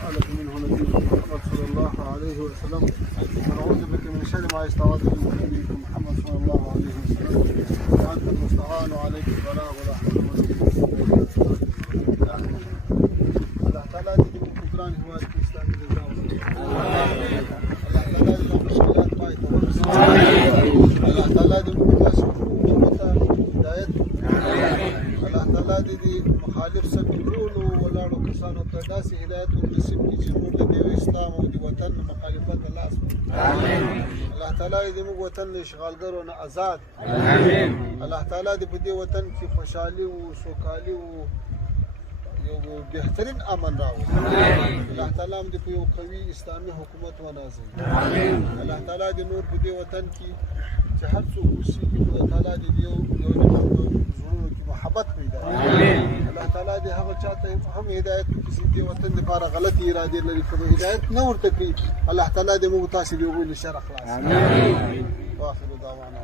يسألك منه نبيك محمد صلى الله عليه وسلم ونعوذ بك من شر ما يستعاذ منه نبيك محمد صلى الله عليه وسلم وأنت المستعان وعليك البلاغ ولا حول ولا قوة إلا بالله. الله تعالى دې موږ په ګران هېواد کې اسلامي نظام الله تعالی دې مشکلات پای ته ورسوي. الله تعالی دې موږ تاسو ته هدایت الله تعالی دې مخالف سبب ټولو ولاړو کسانو ته داسې هدایت ورنصیب کړي چې موږ د دې اسلام او د وطن مخالفت لاس الله تعالی دې موږ وطن له اشغالګرو نه آزاد الله تعالی دې په دې وطن کې خوشحالي او سوکالي او یو بهترین امن راوړي. الله تعالی هم دې په یو قوي اسلامي حکومت ونازوي. الله تعالی دې نور په دې وطن کې چې هر څوک اوسېږي خدای تعالی دې یو زړونو کې محبت پیدا کړي. الله تعالی دې هغه چاته هم هدایت وکړي چې دې وطن لپاره غلطې ارادې لري که هدایت نه ورته کړي الله تعالی دې موږ تاسې د هغوی له شر خلاص کړي. واخر دعوانا